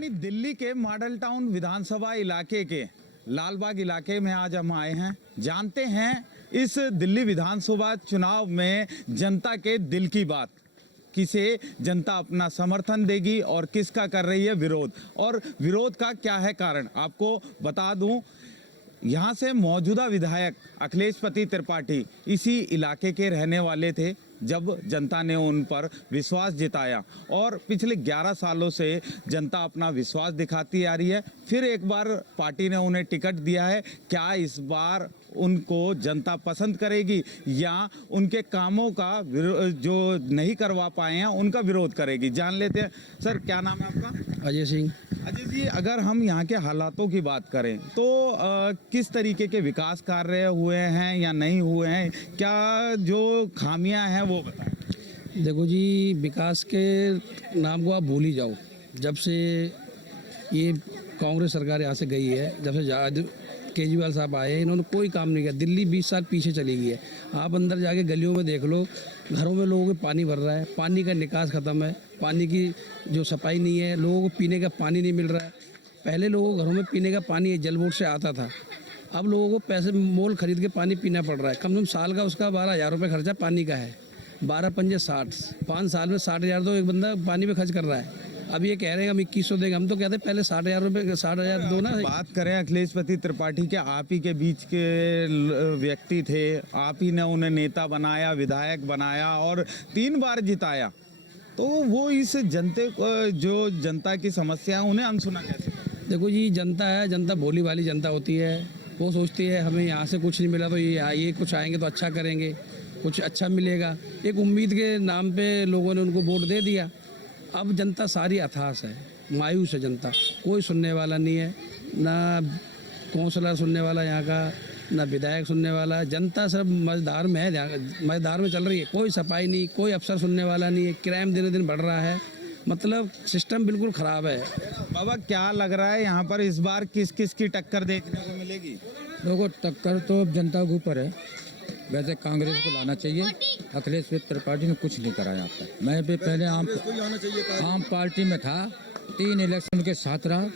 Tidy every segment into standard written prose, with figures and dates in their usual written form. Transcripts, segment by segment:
यानी दिल्ली के model town विधानसभा इलाके के लालबाग इलाके में आज हम आए हैं। जानते हैं इस दिल्ली विधानसभा चुनाव में जनता के दिल की बात, किसे जनता अपना समर्थन देगी और किसका कर रही है विरोध, और विरोध का क्या है कारण। आपको बता दूं, यहाँ से मौजूदा विधायक अखिलेशपति त्रिपाठी इसी इलाके के रहने वाले थे जब जनता ने उन पर विश्वास जताया, और पिछले 11 सालों से जनता अपना विश्वास दिखाती आ रही है। फिर एक बार पार्टी ने उन्हें टिकट दिया है। क्या इस बार उनको जनता पसंद करेगी या उनके कामों का जो नहीं करवा पाए हैं उनका विरोध करेगी, जान लेते हैं। सर, क्या नाम है आपका? अजय सिंह। अजय जी, अगर हम यहाँ के हालातों की बात करें तो किस तरीके के विकास कार्य हुए हैं या नहीं हुए हैं, क्या जो खामियां हैं वो बताएं। देखो जी, विकास के नाम को आप भूल ही जाओ। जब से ये कांग्रेस सरकार यहाँ से गई है, जब से केजरीवाल साहब आए, इन्होंने कोई काम नहीं किया। दिल्ली 20 साल पीछे चली गई है। आप अंदर जाके गलियों में देख लो, घरों में लोगों के पानी भर रहा है, पानी का निकास ख़त्म है, पानी की जो सफाई नहीं है, लोगों को पीने का पानी नहीं मिल रहा है। पहले लोगों को घरों में पीने का पानी जल बोर्ड से आता था, अब लोगों को पैसे मोल खरीद के पानी पीना पड़ रहा है। कम से कम साल का उसका 12,000 रुपये खर्चा पानी का है। 12 पंजे 60, 5 साल में 60,000 तो एक बंदा पानी में खर्च कर रहा है। अब ये कह रहे हैं हम 2100 देंगे, हम तो कहते हैं पहले 60,000 रुपये 60,000 दो ना। बात करें अखिलेशपति त्रिपाठी के, आप ही के बीच के व्यक्ति थे, आप ही ने उन्हें नेता बनाया, विधायक बनाया और 3 बार जिताया, तो वो इस जनते को, जो जनता की समस्या है उन्हें अनसुना कैसे? देखो जी, जनता है, जनता भोली भाली जनता होती है। वो सोचती है हमें यहाँ से कुछ नहीं मिला तो ये कुछ आएंगे तो अच्छा करेंगे, कुछ अच्छा मिलेगा। एक उम्मीद के नाम पे लोगों ने उनको वोट दे दिया। अब जनता सारी हताश है, मायूस है जनता। कोई सुनने वाला नहीं है, ना कौंसलर सुनने वाला यहाँ का, ना विधायक सुनने वाला। जनता सिर्फ मझधार में है, मझधार में चल रही है। कोई सफाई नहीं, कोई अफसर सुनने वाला नहीं है। क्राइम दिन दिन बढ़ रहा है, मतलब सिस्टम बिल्कुल ख़राब है। बाबा, क्या लग रहा है यहाँ पर इस बार किस किस की टक्कर देखने को मिलेगी? देखो, टक्कर तो जनता के ऊपर है। वैसे कांग्रेस को लाना चाहिए, अखिलेश त्रिपाठी ने कुछ नहीं करा यहाँ पर। मैं भी पहले आम पार्टी में था, 3 इलेक्शन के साथ रहा,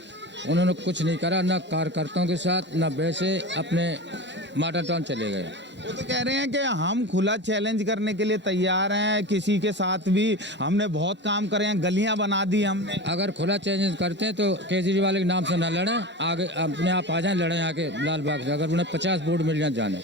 उन्होंने कुछ नहीं करा, ना कार्यकर्ताओं के साथ, ना वैसे अपने मॉडल टाउन चले गए। वो तो कह रहे हैं कि हम खुला चैलेंज करने के लिए तैयार हैं, किसी के साथ भी हमने बहुत काम करे हैं, गलियां बना दी हमने। अगर खुला चैलेंज करते हैं तो केजरीवाल के नाम से ना लड़ें, आगे अपने आप आ जाएं, लड़ें आके लालबाग से। अगर उन्हें 50 वोट मिल जाने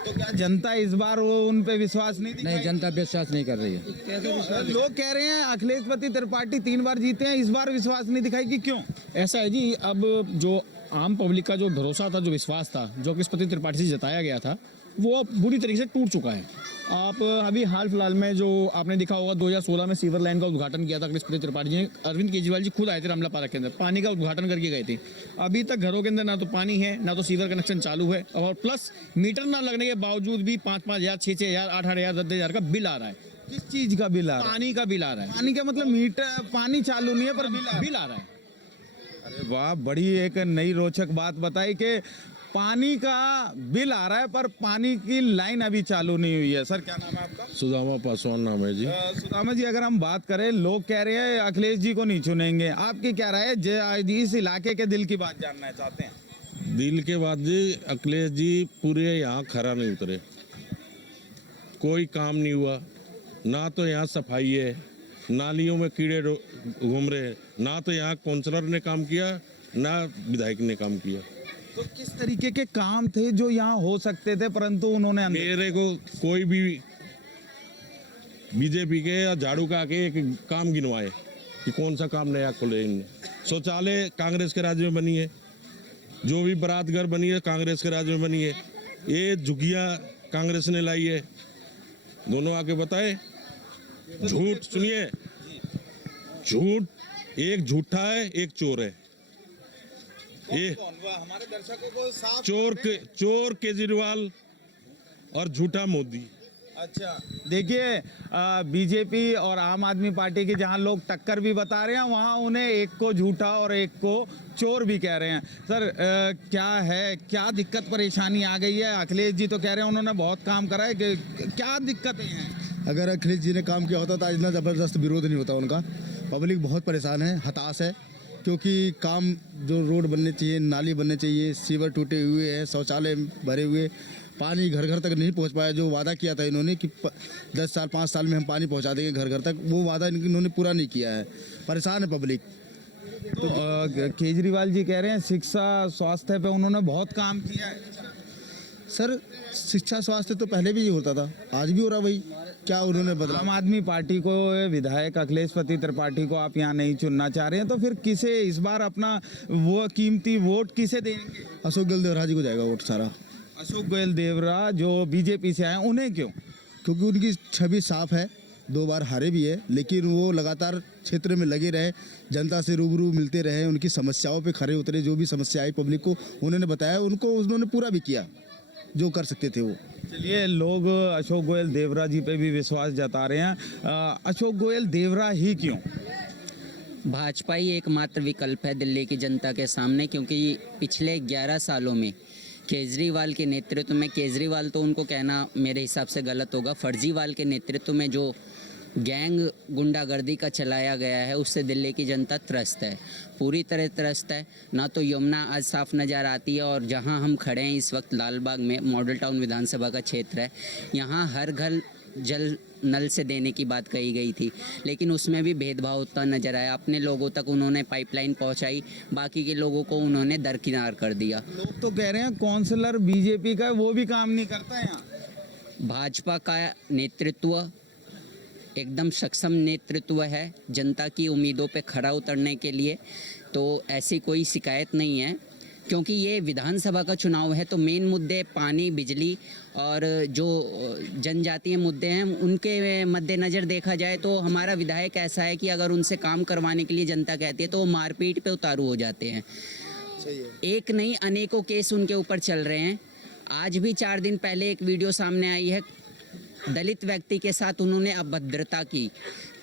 तो क्या जनता इस बार वो उन पे विश्वास नहीं दिखाएगी? नहीं, जनता विश्वास नहीं कर रही है। लोग कह रहे हैं अखिलेशपति त्रिपाठी 3 बार जीते हैं, इस बार विश्वास नहीं दिखाएगी, क्यों? ऐसा है जी, अब जो आम पब्लिक का जो भरोसा था, जो विश्वास था, जो अखिलेशपति त्रिपाठी से जताया गया था, वो अब बुरी तरीके से टूट चुका है। आप अभी हाल फिलहाल में जो आपने देखा होगा, 2016 में सीवर लाइन का उद्घाटन किया था अखिलेशपति त्रिपाठी जी ने। अरविंद केजरीवाल जी खुद आए थे रामला पार्क के अंदर, पानी का उद्घाटन करके गए थे। अभी तक घरों के अंदर ना तो पानी है, ना तो सीवर कनेक्शन चालू है, और प्लस मीटर ना लगने के बावजूद भी 5,000, 6,000, 8,000, 10,000 का बिल आ रहा है। किस चीज का बिल आ रहा है? पानी का बिल आ रहा है। पानी का मतलब मीटर, पानी चालू नहीं है पर बिल आ रहा है। अरे वाह, बड़ी एक नई रोचक बात बताई कि पानी का बिल आ रहा है पर पानी की लाइन अभी चालू नहीं हुई है। सर, क्या नाम है आपका? सुदामा पासवान नाम है जी। सुदामा जी, अगर हम बात करें, लोग कह रहे हैं अखिलेश जी को नहीं चुनेंगे, आपकी क्या राय है? इस इलाके के दिल की बात जानना चाहते हैं। दिल के बाद जी, अखिलेश जी पूरे यहाँ खरा नहीं उतरे, कोई काम नहीं हुआ। ना तो यहाँ सफाई है, नालियों में कीड़े घूम रहे, ना तो यहाँ काउंसलर ने काम किया, ना विधायक ने काम किया। तो किस तरीके के काम थे जो यहाँ हो सकते थे परंतु उन्होंने? मेरे को कोई भी बीजेपी के या झाड़ू का आके एक काम गिनवाए कि कौन सा काम नया खोले इनने। शौचालय कांग्रेस के राज्य में बनी है, जो भी बारात घर बनी है कांग्रेस के राज्य में बनी है, ये झुग्गियाँ कांग्रेस ने लाई है। दोनों आके बताए। झूठ, सुनिए, झूठ, एक झूठा है, एक चोर है। ये हमारे दर्शकों को साफ चोर केजरीवाल और झूठा मोदी। अच्छा, देखिए, बीजेपी और आम आदमी पार्टी की जहां लोग टक्कर भी बता रहे हैं, वहां उन्हें एक को झूठा और एक को चोर भी कह रहे हैं। सर, क्या है, क्या दिक्कत परेशानी आ गई है? अखिलेश जी तो कह रहे हैं उन्होंने बहुत काम करा है, क्या दिक्कतें हैं? अगर अखिलेश जी ने काम किया होता तो इतना ज़बरदस्त विरोध नहीं होता उनका। पब्लिक बहुत परेशान है, हताश है। क्योंकि काम जो रोड बनने चाहिए, नाली बनने चाहिए, सीवर टूटे हुए हैं, शौचालय भरे हुए, पानी घर घर तक नहीं पहुंच पाया। जो वादा किया था इन्होंने कि 10 साल 5 साल में हम पानी पहुंचा देंगे घर घर तक, वो वादा इन्होंने पूरा नहीं किया है। परेशान है पब्लिक। तो केजरीवाल जी कह रहे हैं शिक्षा स्वास्थ्य पे उन्होंने बहुत काम किया है। सर शिक्षा स्वास्थ्य तो पहले भी होता था, आज भी हो रहा वही, क्या उन्होंने बदला? आम आदमी पार्टी को विधायक अखिलेश पति त्रिपाठी को आप यहाँ नहीं चुनना चाह रहे हैं, तो फिर किसे इस बार अपना वो कीमती वोट किसे देंगे? अशोक गहलोत देवरा जी को जाएगा वोट सारा। अशोक गोयल देवरा जो बीजेपी से आए, उन्हें क्यों? क्योंकि उनकी छवि साफ है, 2 बार हारे भी है, लेकिन वो लगातार क्षेत्र में लगे रहे, जनता से रूबरू मिलते रहे, उनकी समस्याओं पे खरे उतरे। जो भी समस्या आई पब्लिक को उन्होंने बताया, उनको उन्होंने पूरा भी किया जो कर सकते थे वो। चलिए, लोग अशोक गोयल देवरा जी पे भी विश्वास जता रहे हैं। अशोक गोयल देवरा ही क्यों? भाजपा ही एकमात्र विकल्प है दिल्ली की जनता के सामने, क्योंकि पिछले 11 सालों में केजरीवाल के नेतृत्व में, केजरीवाल तो उनको कहना मेरे हिसाब से गलत होगा, फर्जीवाल के नेतृत्व में जो गैंग गुंडागर्दी का चलाया गया है, उससे दिल्ली की जनता त्रस्त है, पूरी तरह त्रस्त है। ना तो यमुना आज साफ नज़र आती है, और जहां हम खड़े हैं इस वक्त लालबाग में, मॉडल टाउन विधानसभा का क्षेत्र है, यहाँ हर घर जल नल से देने की बात कही गई थी, लेकिन उसमें भी भेदभाव होता नजर आया। अपने लोगों तक उन्होंने पाइपलाइन पहुंचाई, बाकी के लोगों को उन्होंने दरकिनार कर दिया। लोग तो कह रहे हैं काउंसलर बीजेपी का है, वो भी काम नहीं करता है यहाँ। भाजपा का नेतृत्व एकदम सक्षम नेतृत्व है जनता की उम्मीदों पे खरा उतरने के लिए, तो ऐसी कोई शिकायत नहीं है। क्योंकि ये विधानसभा का चुनाव है, तो मेन मुद्दे पानी, बिजली और जो जनजातीय मुद्दे हैं, उनके मद्देनज़र देखा जाए तो हमारा विधायक ऐसा है कि अगर उनसे काम करवाने के लिए जनता कहती है तो वो मारपीट पे उतारू हो जाते हैं। एक नहीं अनेकों केस उनके ऊपर चल रहे हैं। आज भी 4 दिन पहले एक वीडियो सामने आई है, दलित व्यक्ति के साथ उन्होंने अभद्रता की।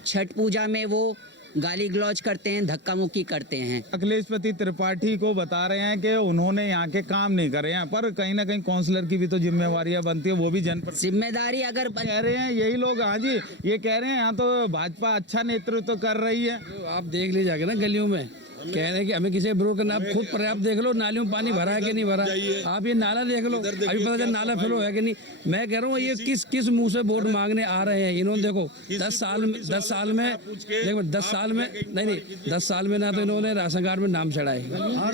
छठ पूजा में वो गाली गलौज करते हैं, धक्का मुक्की करते हैं। अखिलेश पति त्रिपाठी को बता रहे हैं कि उन्होंने यहाँ के काम नहीं करे हैं, पर कहीं ना कहीं काउंसलर की भी तो जिम्मेवारियां बनती है, वो भी जिम्मेदारी अगर कह रहे हैं यही लोग। हाँ जी, ये कह रहे हैं यहाँ तो भाजपा अच्छा नेतृत्व कर रही है। तो आप देख लीजिए जाके ना गलियों में, कह रहे हैं कि हमें किसी विरोध करना। आप खुद पर्याप्त देख लो, नालियों में पानी भरा है कि नहीं भरा। आप ये नाला देख लो, अभी पता चला नाला फ्लो है कि नहीं। मैं कह रहा हूँ ये किस मुंह से वोट मांगने आ रहे हैं इन्होंने। देखो 10 साल में देखो 10 साल में ना तो इन्होंने राशन कार्ड में नाम चढ़ाए,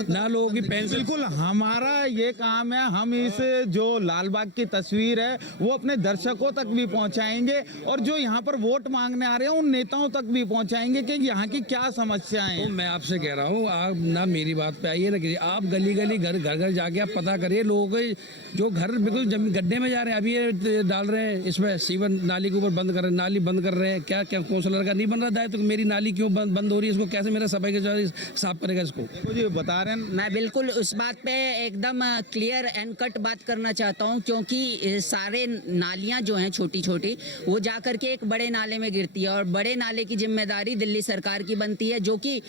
ना लोगों की पेंशन। बिल्कुल, हमारा ये काम है, हम इस जो लालबाग की तस्वीर है वो अपने दर्शकों तक भी पहुंचाएंगे, और जो यहाँ पर वोट मांगने आ रहे हैं उन नेताओं तक भी पहुंचाएंगे कि यहाँ की क्या समस्याएं हैं। तो मैं आपसे कह रहा हूँ, आप ना मेरी बात पे आइए ना कि आप गली गली घर घर जाके आप पता करिए लोगों के जो घर बिल्कुल गड्ढे में जा रहे हैं। अभी ये डाल रहे हैं इसमें सीवर, नाली के ऊपर बंद कर रहे हैं, नाली बंद कर रहे हैं। क्या क्या काउंसलर का नहीं बन रहा दायित्व तो मेरी नाली क्यों बंद हो रही है? इसको कैसे मेरा सफाई के साफ करेगा इसको? देखो जी, बता रहे हैं। मैं बिल्कुल उस बात पे एकदम क्लियर एंड कट बात करना चाहता हूँ, क्योंकि सारे नालियाँ जो हैं छोटी छोटी, वो जा करके एक बड़े नाले में गिरती है, और बड़े नाले की जिम्मेदारी दिल्ली सरकार की बनती है, जो कि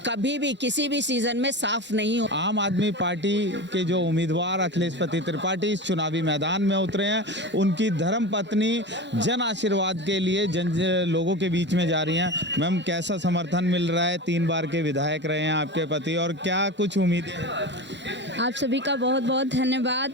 कभी भी किसी भी सीजन में साफ नहीं हो। आम आदमी पार्टी के जो उम्मीदवार अखिलेश पति त्रिपाठी इस चुनावी मैदान में उतरे हैं, उनकी धर्मपत्नी जन आशीर्वाद के लिए लोगों के बीच में जा रही हैं। मैम, कैसा समर्थन मिल रहा है? 3 बार के विधायक रहे हैं आपके पति, और क्या कुछ उम्मीदें हैं? आप सभी का बहुत बहुत धन्यवाद।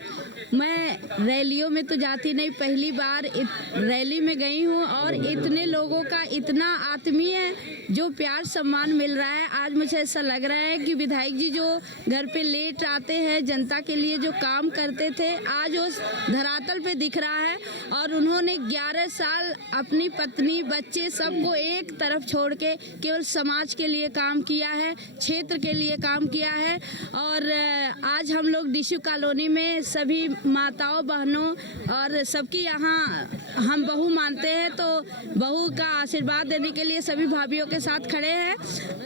मैं रैलियों में तो जाती नहीं, पहली बार रैली में गई हूँ, और इतने लोगों का इतना आत्मीय जो प्यार सम्मान मिल रहा है। आज मुझे ऐसा लग रहा है कि विधायक जी जो घर पे लेट आते हैं, जनता के लिए जो काम करते थे, आज उस धरातल पे दिख रहा है। और उन्होंने 11 साल अपनी पत्नी, बच्चे सबको एक तरफ छोड़ के केवल समाज के लिए काम किया है, क्षेत्र के लिए काम किया है। और आज हम लोग डिशू कॉलोनी में सभी माताओं, बहनों और सबकी यहाँ हम बहू मानते हैं, तो बहू का आशीर्वाद देने के लिए सभी भाभीयों के साथ खड़े हैं।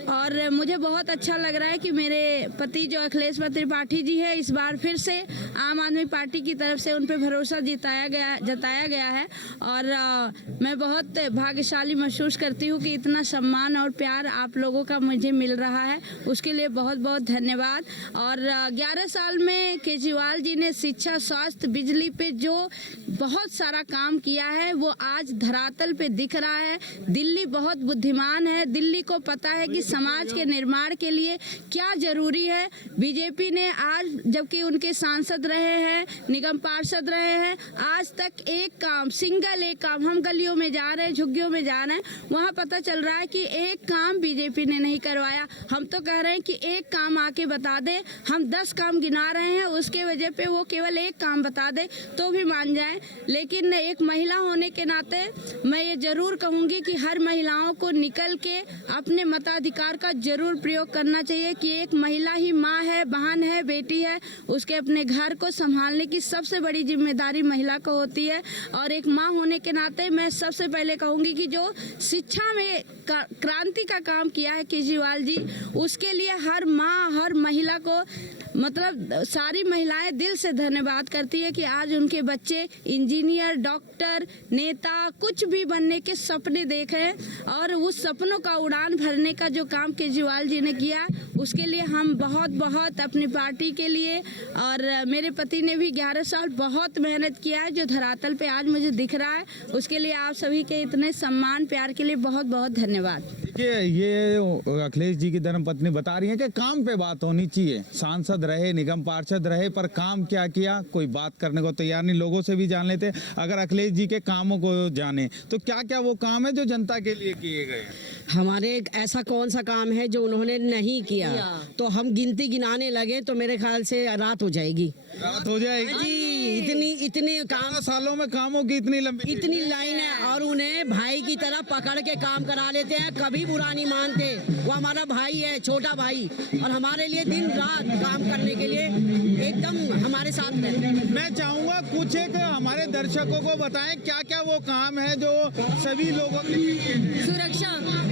और मुझे बहुत अच्छा लग रहा है कि मेरे पति जो अखिलेश त्रिपाठी जी है, इस बार फिर से आम आदमी पार्टी की तरफ से उन पे भरोसा जताया गया है। और मैं बहुत भाग्यशाली महसूस करती हूँ कि इतना सम्मान और प्यार आप लोगों का मुझे मिल रहा है, उसके लिए बहुत बहुत धन्यवाद। और 11 11 साल में केजरीवाल जी ने शिक्षा, स्वास्थ्य, बिजली पे जो बहुत सारा काम किया है वो आज धरातल पे दिख रहा है। दिल्ली बहुत बुद्धिमान है, दिल्ली को पता है कि समाज के निर्माण के लिए क्या जरूरी है। बीजेपी ने आज, जबकि उनके सांसद रहे हैं, निगम पार्षद रहे हैं, आज तक एक काम, सिंगल एक काम, हम गलियों में जा रहे हैं, झुग्गियों में जा रहे हैं, वहाँ पता चल रहा है कि एक काम बीजेपी ने नहीं करवाया। हम तो कह रहे हैं कि एक काम आके बता दे, हम 10 काम गिना रहे हैं, उसके वजह पे वो केवल एक काम बता दे तो भी मान जाए। लेकिन एक महिला होने के नाते मैं ये जरूर कहूँगी कि हर महिलाओं को निकल के अपने मताधिकार का जरूर प्रयोग करना चाहिए कि एक महिला ही माँ है, बहन है, बेटी है, उसके अपने घर को संभालने की सबसे बड़ी जिम्मेदारी महिला को होती है। और एक माँ होने के नाते मैं सबसे पहले कहूँगी कि जो शिक्षा में क्रांति का काम किया है केजरीवाल जी, उसके लिए हर माँ, हर महिला को, मतलब सारी महिलाएं दिल से धन्यवाद करती है कि आज उनके बच्चे इंजीनियर, डॉक्टर, नेता, कुछ भी बनने के सपने देख रहे हैं। और उस सपनों का उड़ान भरने का जो काम केजरीवाल जी ने किया, उसके लिए हम बहुत बहुत अपनी पार्टी के लिए, और मेरे पति ने भी 11 साल बहुत मेहनत किया है, जो धरातल पे आज मुझे दिख रहा है। उसके लिए आप सभी के इतने सम्मान, प्यार के लिए बहुत बहुत धन्यवाद। देखिए, ये अखिलेश जी की धर्मपत्नी बता रही है कि काम पे बात होनी चाहिए। सांसद रहे, निगम पार्षद रहे, पर काम क्या किया कोई बात करने को तैयार नहीं। लोगों से भी जान लेते, अगर अखिलेश जी के कामों को जाने तो क्या क्या वो काम है जो जनता के लिए किए गए हैं। हमारे ऐसा कौन सा काम है जो उन्होंने नहीं किया, तो हम गिनती गिनाने लगे तो मेरे ख्याल से रात हो जाएगी। रात हो जाएगी जी, इतनी काम, 12 सालों में कामों की इतनी लंबी इतनी लाइन है, और उन्हें भाई की तरह पकड़ के काम करा लेते हैं, कभी बुरा नहीं मानते। वो हमारा भाई है, छोटा भाई, और हमारे लिए दिन रात काम करने के लिए एकदम हमारे साथ रहते हैं। मैं चाहूंगा कुछ एक हमारे दर्शकों को बताएं क्या क्या वो काम है जो सभी लोगों के लिए।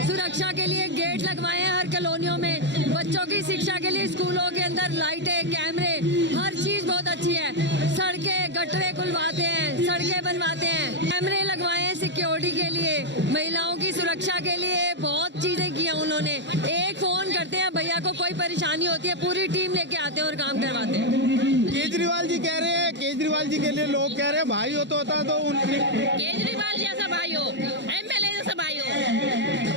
सुरक्षा के लिए गेट लगवाए हैं हर कॉलोनियों में, बच्चों की शिक्षा के लिए स्कूलों के अंदर लाइटें, कैमरे, हर चीज बहुत अच्छी है। सड़कें, गटरे खुलवाते हैं, सड़कें बनवाते हैं, कैमरे लगवाए हैं सिक्योरिटी के लिए, महिलाओं की सुरक्षा के लिए बहुत चीजें की हैं उन्होंने। एक फोन करते हैं, भैया को कोई परेशानी होती है, पूरी टीम लेके आते हैं और काम करवाते हैं। केजरीवाल जी कह रहे हैं, केजरीवाल जी के लिए लोग कह रहे हैं भाई हो तो होता तो उनके केजरीवाल जैसा भाई हो, एमएलए जैसा भाई हो,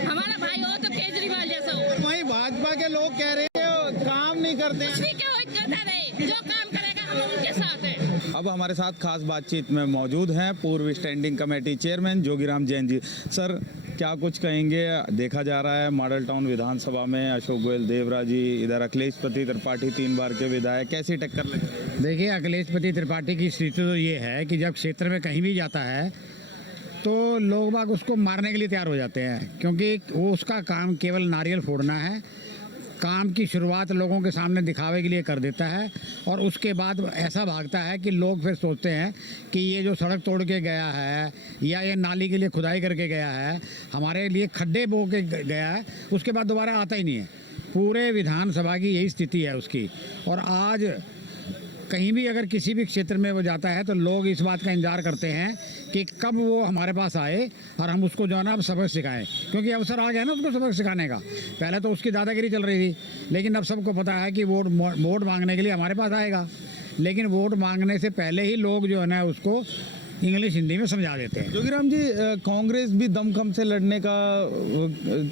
हमारा भाई हो तो केजरीवाल जैसा हो। वहीं भाजपा के लोग कह रहे हैं काम नहीं करते। कुछ भी क्या करता रहे, जो काम करेगा हम उनके साथ हैं। अब हमारे साथ खास बातचीत में मौजूद हैं पूर्व standing committee chairman Jogiram Jain ji. Sir, क्या कुछ कहेंगे? देखा जा रहा है मॉडल टाउन विधानसभा में अशोक गोयल, देवरा जी, इधर अखिलेश पति त्रिपाठी 3 बार के विधायक, कैसी टक्कर लगी? देखिए, अखिलेश पति त्रिपाठी की स्थिति तो ये है कि जब क्षेत्र में कहीं भी जाता है तो लोग बाग उसको मारने के लिए तैयार हो जाते हैं, क्योंकि वो उसका काम केवल नारियल फोड़ना है। काम की शुरुआत लोगों के सामने दिखावे के लिए कर देता है, और उसके बाद ऐसा भागता है कि लोग फिर सोचते हैं कि ये जो सड़क तोड़ के गया है या ये नाली के लिए खुदाई करके गया है, हमारे लिए खड्डे बो के गया है, उसके बाद दोबारा आता ही नहीं है। पूरे विधानसभा की यही स्थिति है उसकी। और आज कहीं भी अगर किसी भी क्षेत्र में वो जाता है तो लोग इस बात का इंतजार करते हैं कि कब वो हमारे पास आए और हम उसको जो है ना अब सबक सिखाएं, क्योंकि अवसर आ गया ना उसको सबक सिखाने का। पहले तो उसकी दादागिरी चल रही थी, लेकिन अब सबको पता है कि वोट मांगने के लिए हमारे पास आएगा। लेकिन वोट मांगने से पहले ही लोग जो है ना उसको इंग्लिश हिंदी में समझा देते हैं। जोगीराम जी, कांग्रेस भी दमखम से लड़ने का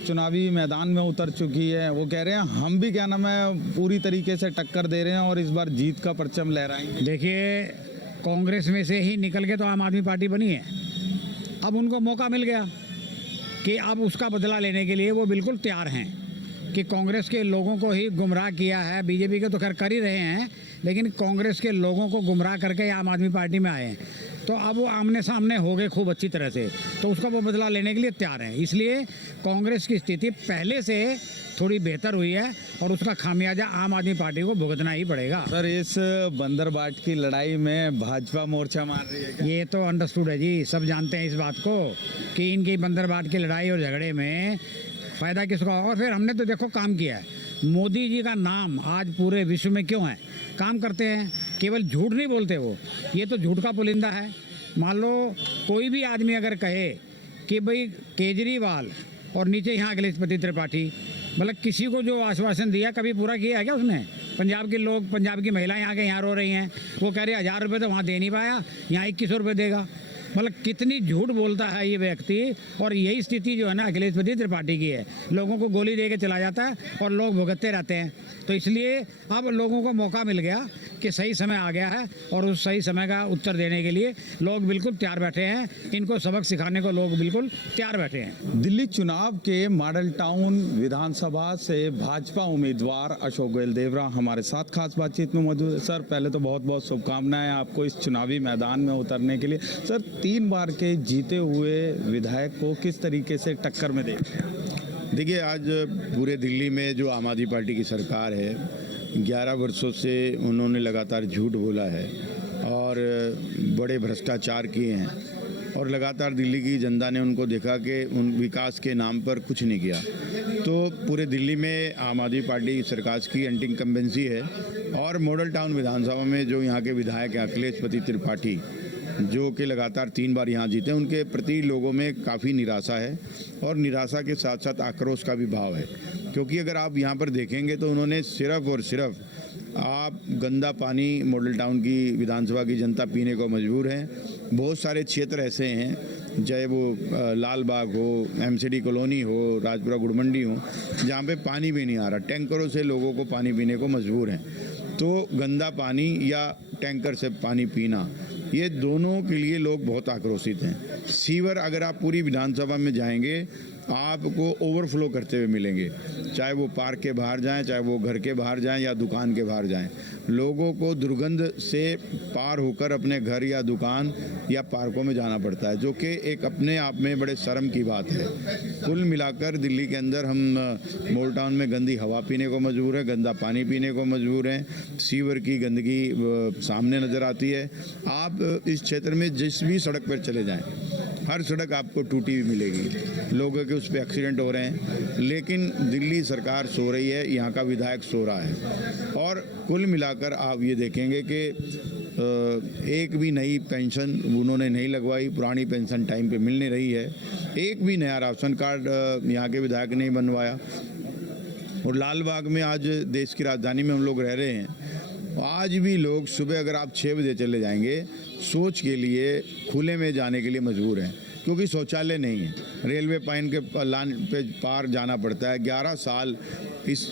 चुनावी मैदान में उतर चुकी है। वो कह रहे हैं हम भी क्या नाम है पूरी तरीके से टक्कर दे रहे हैं और इस बार जीत का परचम लहराएंगे। देखिए, कांग्रेस में से ही निकल के तो आम आदमी पार्टी बनी है। अब उनको मौका मिल गया कि अब उसका बदला लेने के लिए वो बिल्कुल तैयार हैं कि कांग्रेस के लोगों को ही गुमराह किया है। बीजेपी के तो खैर कर ही रहे हैं, लेकिन कांग्रेस के लोगों को गुमराह करके आम आदमी पार्टी में आए हैं। तो अब वो आमने सामने हो गए खूब अच्छी तरह से, तो उसका वो बदला लेने के लिए तैयार हैं। इसलिए कांग्रेस की स्थिति पहले से थोड़ी बेहतर हुई है और उसका खामियाजा आम आदमी पार्टी को भुगतना ही पड़ेगा। सर, इस बंदरबाट की लड़ाई में भाजपा मोर्चा मार रही है क्या? ये तो अंडरस्टूड है जी, सब जानते हैं इस बात को कि इनकी बंदरबाट की लड़ाई और झगड़े में फ़ायदा किसका। और फिर हमने तो देखो काम किया है। मोदी जी का नाम आज पूरे विश्व में क्यों है? काम करते हैं, केवल झूठ नहीं बोलते वो, ये तो झूठ का पुलिंदा है। मान लो कोई भी आदमी अगर कहे कि भाई केजरीवाल और नीचे यहाँ अखिलेश पति त्रिपाठी, मतलब किसी को जो आश्वासन दिया कभी पूरा किया है क्या उसने? पंजाब के लोग, पंजाब की महिलाएं आके यहाँ रो रही हैं, वो कह रहे 1000 रुपये तो वहाँ दे नहीं पाया, यहाँ 2100 रुपये देगा। मतलब कितनी झूठ बोलता है ये व्यक्ति। और यही स्थिति जो है ना अखिलेश त्रिपाठी की है, लोगों को गोली दे के चला जाता है और लोग भुगतते रहते हैं। तो इसलिए अब लोगों को मौका मिल गया कि सही समय आ गया है और उस सही समय का उत्तर देने के लिए लोग बिल्कुल तैयार बैठे हैं। इनको सबक सिखाने को लोग बिल्कुल तैयार बैठे हैं। दिल्ली चुनाव के मॉडल टाउन विधानसभा से भाजपा उम्मीदवार अशोक गोयल देवरा हमारे साथ खास बातचीत में मौजूद है। सर, पहले तो बहुत बहुत शुभकामनाएं आपको इस चुनावी मैदान में उतरने के लिए। सर, 3 बार के जीते हुए विधायक को किस तरीके से टक्कर में देखते हैं? देखिए, आज पूरे दिल्ली में जो आम आदमी पार्टी की सरकार है, 11 वर्षों से उन्होंने लगातार झूठ बोला है और बड़े भ्रष्टाचार किए हैं और लगातार दिल्ली की जनता ने उनको देखा कि उन विकास के नाम पर कुछ नहीं किया। तो पूरे दिल्ली में आम आदमी पार्टी सरकार की एंटी इनकम्बेंसी है और मॉडल टाउन विधानसभा में जो यहाँ के विधायक हैं अखिलेश त्रिपाठी, जो कि लगातार 3 बार यहाँ जीते, उनके प्रति लोगों में काफ़ी निराशा है और निराशा के साथ साथ आक्रोश का भी भाव है। क्योंकि अगर आप यहाँ पर देखेंगे तो उन्होंने सिर्फ और सिर्फ आप गंदा पानी मॉडल टाउन की विधानसभा की जनता पीने को मजबूर है। बहुत सारे क्षेत्र ऐसे हैं, चाहे वो लाल बाग हो, एमसीडी कॉलोनी हो, राजपुरा गुड़मंडी हो, जहाँ पे पानी भी नहीं आ रहा। टैंकरों से लोगों को पानी पीने को मजबूर हैं। तो गंदा पानी या टैंकर से पानी पीना, ये दोनों के लिए लोग बहुत आक्रोशित हैं। सीवर अगर आप पूरी विधानसभा में जाएंगे आपको ओवरफ्लो करते हुए मिलेंगे, चाहे वो पार्क के बाहर जाएं, चाहे वो घर के बाहर जाएं या दुकान के बाहर जाएं। लोगों को दुर्गंध से पार होकर अपने घर या दुकान या पार्कों में जाना पड़ता है, जो कि एक अपने आप में बड़े शर्म की बात है। कुल मिलाकर दिल्ली के अंदर हम मॉडल टाउन में गंदी हवा पीने को मजबूर है, गंदा पानी पीने को मजबूर हैं, सीवर की गंदगी सामने नज़र आती है। आप इस क्षेत्र में जिस भी सड़क पर चले जाएं, हर सड़क आपको टूटी हुई मिलेगी, लोगों के उस पर एक्सीडेंट हो रहे हैं। लेकिन दिल्ली सरकार सो रही है, यहाँ का विधायक सो रहा है। और कुल मिलाकर आप ये देखेंगे कि एक भी नई पेंशन उन्होंने नहीं लगवाई, पुरानी पेंशन टाइम पे मिल नहीं रही है। एक भी नया राशन कार्ड यहाँ के विधायक ने बनवाया। और लाल बाग में आज देश की राजधानी में हम लोग रह रहे हैं, आज भी लोग सुबह अगर आप 6 बजे चले जाएंगे सोच के लिए खुले में जाने के लिए मजबूर हैं, क्योंकि शौचालय नहीं है। रेलवे पाइन के लाइन पे पार जाना पड़ता है। 11 साल इस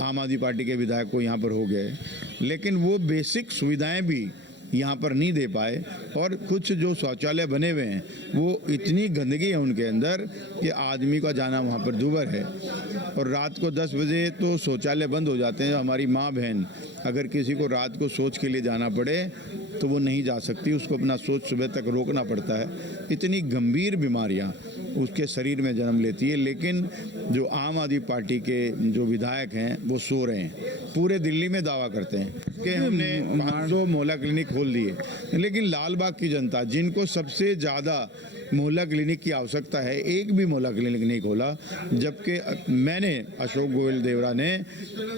आम आदमी पार्टी के विधायक को यहाँ पर हो गए, लेकिन वो बेसिक सुविधाएं भी यहाँ पर नहीं दे पाए। और कुछ जो शौचालय बने हुए हैं वो इतनी गंदगी है उनके अंदर कि आदमी का जाना वहाँ पर दूभर है। और रात को 10 बजे तो शौचालय बंद हो जाते हैं। हमारी माँ बहन अगर किसी को रात को शौच के लिए जाना पड़े तो वो नहीं जा सकती, उसको अपना शौच सुबह तक रोकना पड़ता है। इतनी गंभीर बीमारियाँ उसके शरीर में जन्म लेती है। लेकिन जो आम आदमी पार्टी के जो विधायक हैं वो सो रहे हैं। पूरे दिल्ली में दावा करते हैं कि हमने 500 मोहल्ला क्लिनिक खोल दिए, लेकिन लाल बाग की जनता जिनको सबसे ज़्यादा मोहल्ला क्लिनिक की आवश्यकता है, एक भी मोहल्ला क्लिनिक नहीं खोला। जबकि मैंने अशोक गोयल देवरा ने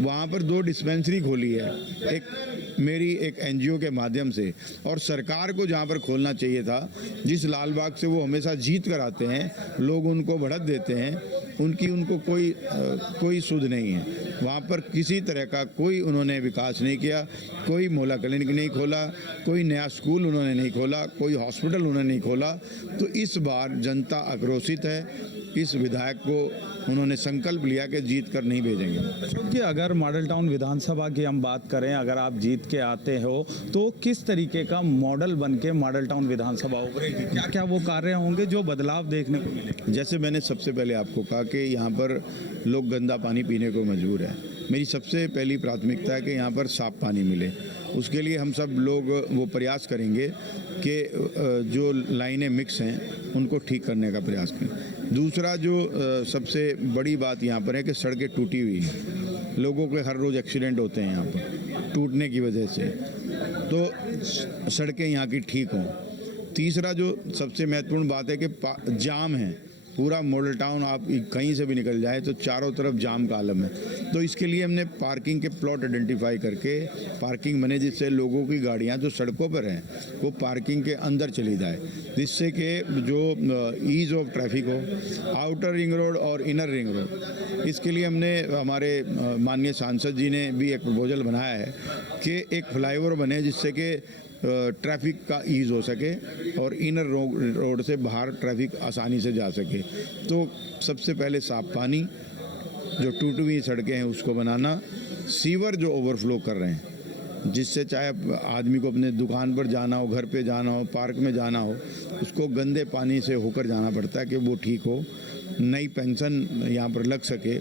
वहाँ पर 2 डिस्पेंसरी खोली है, एक मेरी एक एनजीओ के माध्यम से। और सरकार को जहाँ पर खोलना चाहिए था, जिस लाल बाग से वो हमेशा जीत कर आते हैं, लोग उनको बढ़त देते हैं, उनको कोई सुध नहीं है। वहाँ पर किसी तरह का कोई उन्होंने विकास नहीं किया, कोई मोहल्ला क्लिनिक नहीं खोला, कोई नया स्कूल उन्होंने नहीं खोला, कोई हॉस्पिटल उन्होंने नहीं खोला। तो इस बार जनता आक्रोशित है। इस विधायक को उन्होंने संकल्प लिया कि जीत कर नहीं भेजेंगे। क्योंकि अगर मॉडल टाउन विधानसभा की हम बात करें, अगर आप जीत के आते हो तो किस तरीके का मॉडल बन के मॉडल टाउन विधानसभा उभरेगी? क्या क्या वो कार्य होंगे जो बदलाव देखने को मिलेगा? जैसे मैंने सबसे पहले आपको कहा कि यहाँ पर लोग गंदा पानी पीने को मजबूर है। मेरी सबसे पहली प्राथमिकता है कि यहाँ पर साफ पानी मिले। उसके लिए हम सब लोग वो प्रयास करेंगे कि जो लाइनें मिक्स हैं उनको ठीक करने का प्रयास करें। दूसरा जो सबसे बड़ी बात यहाँ पर है कि सड़कें टूटी हुई हैं, लोगों के हर रोज़ एक्सीडेंट होते हैं यहाँ पर टूटने की वजह से, तो सड़कें यहाँ की ठीक हों। तीसरा जो सबसे महत्वपूर्ण बात है कि जाम है, पूरा मॉडल टाउन आप कहीं से भी निकल जाए तो चारों तरफ जाम का आलम है। तो इसके लिए हमने पार्किंग के प्लॉट आइडेंटिफाई करके पार्किंग बने, जिससे लोगों की गाड़ियां जो सड़कों पर हैं वो पार्किंग के अंदर चली जाए, जिससे कि जो ईज ऑफ ट्रैफिक हो। आउटर रिंग रोड और इनर रिंग रोड, इसके लिए हमने हमारे माननीय सांसद जी ने भी एक प्रपोजल बनाया है कि एक फ्लाईओवर बने जिससे कि ट्रैफिक का ईज हो सके और इनर रोड से बाहर ट्रैफिक आसानी से जा सके। तो सबसे पहले साफ पानी, जो टूटी हुई सड़कें हैं उसको बनाना, सीवर जो ओवरफ्लो कर रहे हैं जिससे चाहे आदमी को अपने दुकान पर जाना हो, घर पे जाना हो, पार्क में जाना हो, उसको गंदे पानी से होकर जाना पड़ता है कि वो ठीक हो। नई पेंशन यहाँ पर लग सके,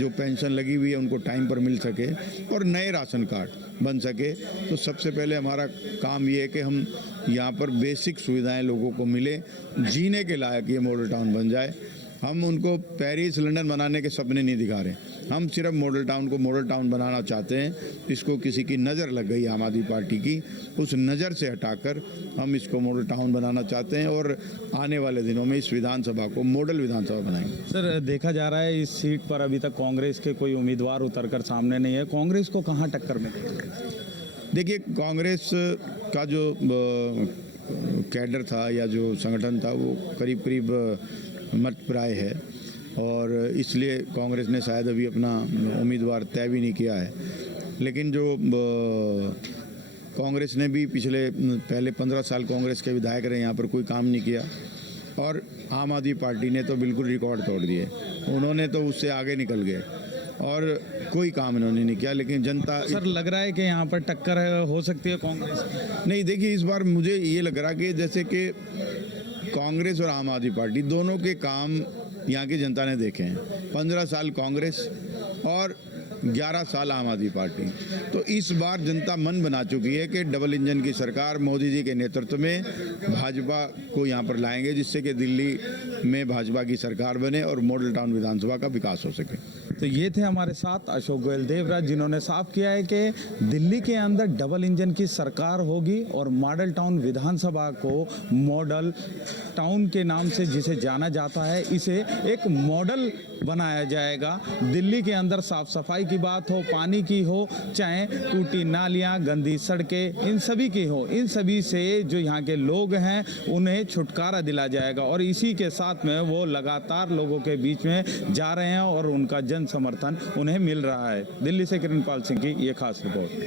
जो पेंशन लगी हुई है उनको टाइम पर मिल सके और नए राशन कार्ड बन सके। तो सबसे पहले हमारा काम ये है कि हम यहाँ पर बेसिक सुविधाएं लोगों को मिले, जीने के लायक ये मॉडल टाउन बन जाए। हम उनको पेरिस लंदन बनाने के सपने नहीं दिखा रहे, हम सिर्फ मॉडल टाउन को मॉडल टाउन बनाना चाहते हैं। इसको किसी की नज़र लग गई आम आदमी पार्टी की, उस नज़र से हटाकर हम इसको मॉडल टाउन बनाना चाहते हैं और आने वाले दिनों में इस विधानसभा को मॉडल विधानसभा बनाएंगे। सर, देखा जा रहा है इस सीट पर अभी तक कांग्रेस के कोई उम्मीदवार उतरकर सामने नहीं है, कांग्रेस को कहाँ टक्कर में? देखिए, कांग्रेस का जो कैडर था या जो संगठन था वो करीब करीब मत प्राय है और इसलिए कांग्रेस ने शायद अभी अपना उम्मीदवार तय भी नहीं किया है। लेकिन जो कांग्रेस ने भी पहले 15 साल कांग्रेस के विधायक रहे, यहाँ पर कोई काम नहीं किया और आम आदमी पार्टी ने तो बिल्कुल रिकॉर्ड तोड़ दिए, उन्होंने तो उससे आगे निकल गए और कोई काम इन्होंने नहीं किया। लेकिन जनता, सर, लग रहा है कि यहाँ पर टक्कर हो सकती है कांग्रेस? नहीं, देखिए इस बार मुझे ये लग रहा कि जैसे कि कांग्रेस और आम आदमी पार्टी दोनों के काम यहाँ की जनता ने देखे हैं। 15 साल कांग्रेस और 11 साल आम आदमी पार्टी। तो इस बार जनता मन बना चुकी है कि डबल इंजन की सरकार मोदी जी के नेतृत्व में भाजपा को यहाँ पर लाएंगे, जिससे कि दिल्ली में भाजपा की सरकार बने और मॉडल टाउन विधानसभा का विकास हो सके। तो ये थे हमारे साथ अशोक गोयल देवराज, जिन्होंने साफ किया है कि दिल्ली के अंदर डबल इंजन की सरकार होगी और मॉडल टाउन विधानसभा को मॉडल टाउन के नाम से जिसे जाना जाता है, इसे एक मॉडल बनाया जाएगा। दिल्ली के अंदर साफ सफाई की बात हो, पानी की हो, चाहे टूटी नालियां, गंदी सड़कें, इन सभी की हो, इन सभी से जो यहाँ के लोग हैं उन्हें छुटकारा दिला जाएगा और इसी के साथ में वो लगातार लोगों के बीच में जा रहे हैं और उनका जन समर्थन उन्हें मिल रहा है। दिल्ली से किरणपाल सिंह की ये खास रिपोर्ट।